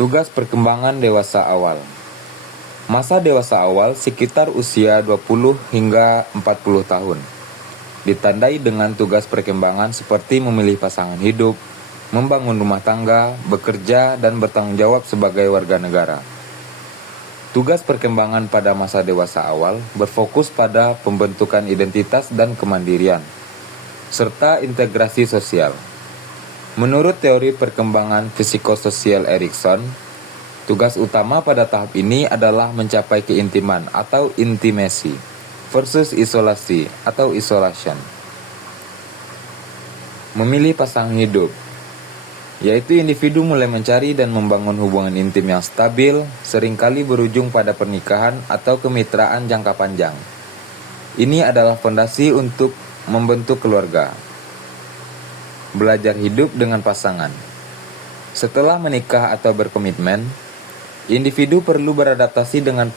Tugas perkembangan dewasa awal. Masa dewasa awal sekitar usia 20 hingga 40 tahun. Ditandai dengan tugas perkembangan seperti memilih pasangan hidup, membangun rumah tangga, bekerja, dan bertanggung jawab sebagai warga negara. Tugas perkembangan pada masa dewasa awal berfokus pada pembentukan identitas dan kemandirian, serta integrasi sosial. Menurut teori perkembangan psikososial Erikson, tugas utama pada tahap ini adalah mencapai keintiman atau intimacy versus isolasi atau isolation. Memilih pasangan hidup, yaitu individu mulai mencari dan membangun hubungan intim yang stabil, seringkali berujung pada pernikahan atau kemitraan jangka panjang. Ini adalah fondasi untuk membentuk keluarga. Belajar hidup dengan pasangan. Setelah menikah atau berkomitmen, individu perlu beradaptasi dengan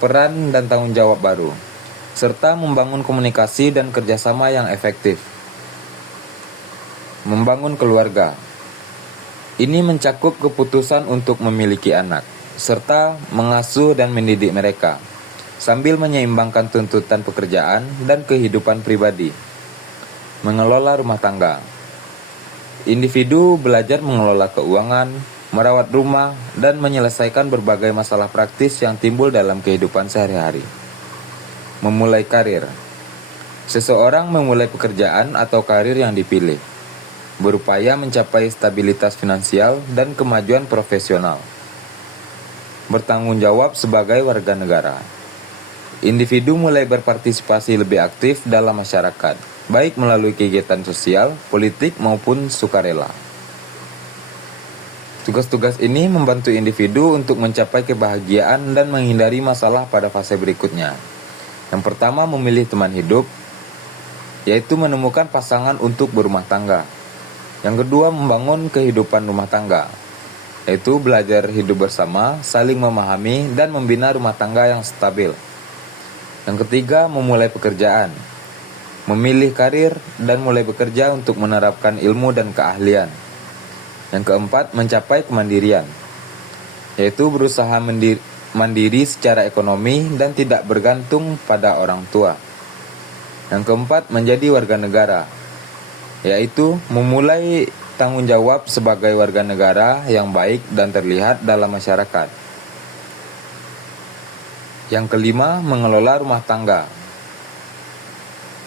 peran dan tanggung jawab baru, serta membangun komunikasi dan kerjasama yang efektif. Membangun keluarga. Ini mencakup keputusan untuk memiliki anak, serta mengasuh dan mendidik mereka, sambil menyeimbangkan tuntutan pekerjaan dan kehidupan pribadi. Mengelola rumah tangga. Individu belajar mengelola keuangan, merawat rumah, dan menyelesaikan berbagai masalah praktis yang timbul dalam kehidupan sehari-hari. Memulai karir. Seseorang memulai pekerjaan atau karir yang dipilih, berupaya mencapai stabilitas finansial dan kemajuan profesional. Bertanggung jawab sebagai warga negara. Individu mulai berpartisipasi lebih aktif dalam masyarakat, baik melalui kegiatan sosial, politik, maupun sukarela. Tugas-tugas ini membantu individu untuk mencapai kebahagiaan dan menghindari masalah pada fase berikutnya. Yang pertama, memilih teman hidup, yaitu menemukan pasangan untuk berumah tangga. Yang kedua, membangun kehidupan rumah tangga, yaitu belajar hidup bersama, saling memahami, dan membina rumah tangga yang stabil. Yang ketiga, memulai pekerjaan, memilih karir, dan mulai bekerja untuk menerapkan ilmu dan keahlian. Yang keempat, mencapai kemandirian, yaitu berusaha mandiri secara ekonomi dan tidak bergantung pada orang tua. Yang keempat, menjadi warga negara, yaitu memulai tanggung jawab sebagai warga negara yang baik dan terlihat dalam masyarakat. Yang kelima, mengelola rumah tangga,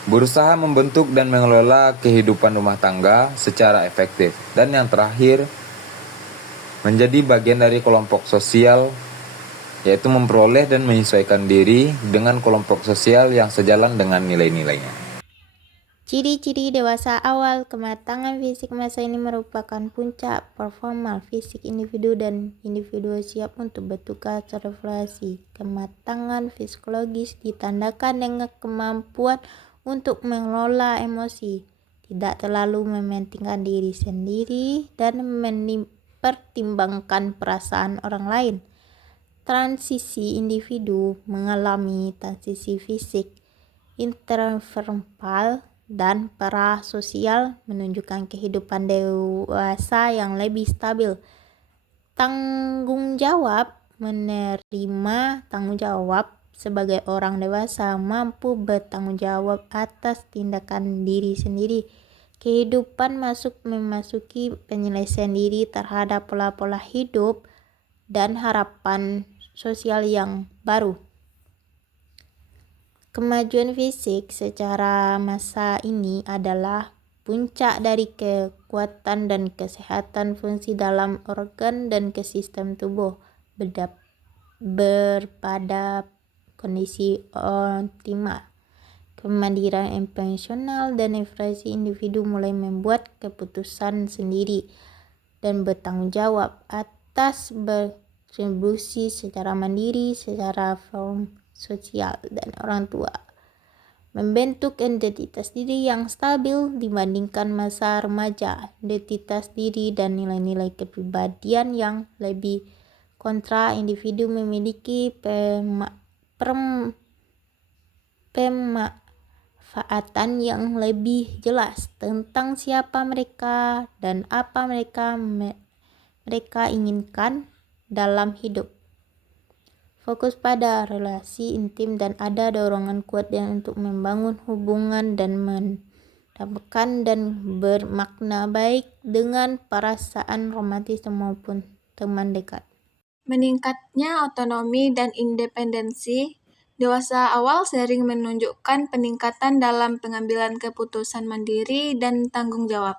berusaha membentuk dan mengelola kehidupan rumah tangga secara efektif. Dan yang terakhir, menjadi bagian dari kelompok sosial, yaitu memperoleh dan menyesuaikan diri dengan kelompok sosial yang sejalan dengan nilai-nilainya. Ciri-ciri dewasa awal. Kematangan fisik masa ini merupakan puncak performa fisik individu dan individu siap untuk bertukar revolusi. Kematangan psikologis ditandakan dengan kemampuan untuk mengelola emosi, tidak terlalu mementingkan diri sendiri dan mempertimbangkan perasaan orang lain. Transisi individu mengalami transisi fisik, interverbal, dan parasosial menunjukkan kehidupan dewasa yang lebih stabil. Tanggung jawab. Menerima tanggung jawab sebagai orang dewasa, mampu bertanggung jawab atas tindakan diri sendiri. Kehidupan memasuki penyelesaian diri terhadap pola-pola hidup dan harapan sosial yang baru. Kemajuan fisik secara masa ini adalah puncak dari kekuatan dan kesehatan fungsi dalam organ dan ke sistem tubuh berpada kondisi optimal. Kemandirian emosional dan ekspresi individu mulai membuat keputusan sendiri dan bertanggung jawab atas berkontribusi secara mandiri secara form sosial dan orang tua. Membentuk identitas diri yang stabil dibandingkan masa remaja. Identitas diri dan nilai-nilai kepribadian yang lebih kontra. Individu memiliki pemanfaatan yang lebih jelas tentang siapa mereka dan apa mereka inginkan dalam hidup. Fokus pada relasi intim dan ada dorongan kuat untuk membangun hubungan dan mendapatkan dan bermakna baik dengan perasaan romantis maupun teman dekat. Meningkatnya otonomi dan independensi, dewasa awal sering menunjukkan peningkatan dalam pengambilan keputusan mandiri dan tanggung jawab.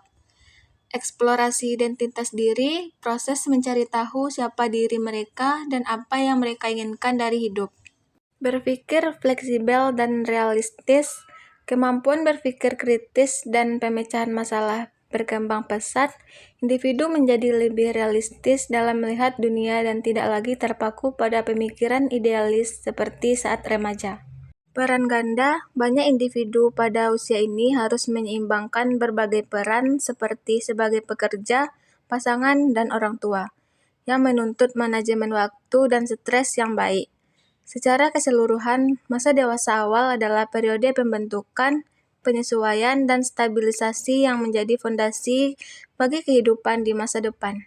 Eksplorasi identitas diri, proses mencari tahu siapa diri mereka dan apa yang mereka inginkan dari hidup. Berpikir fleksibel dan realistis, kemampuan berpikir kritis dan pemecahan masalah berkembang pesat, individu menjadi lebih realistis dalam melihat dunia dan tidak lagi terpaku pada pemikiran idealis seperti saat remaja. Peran ganda, banyak individu pada usia ini harus menyeimbangkan berbagai peran seperti sebagai pekerja, pasangan, dan orang tua, yang menuntut manajemen waktu dan stres yang baik. Secara keseluruhan, masa dewasa awal adalah periode pembentukan, penyesuaian, dan stabilisasi yang menjadi fondasi bagi kehidupan di masa depan.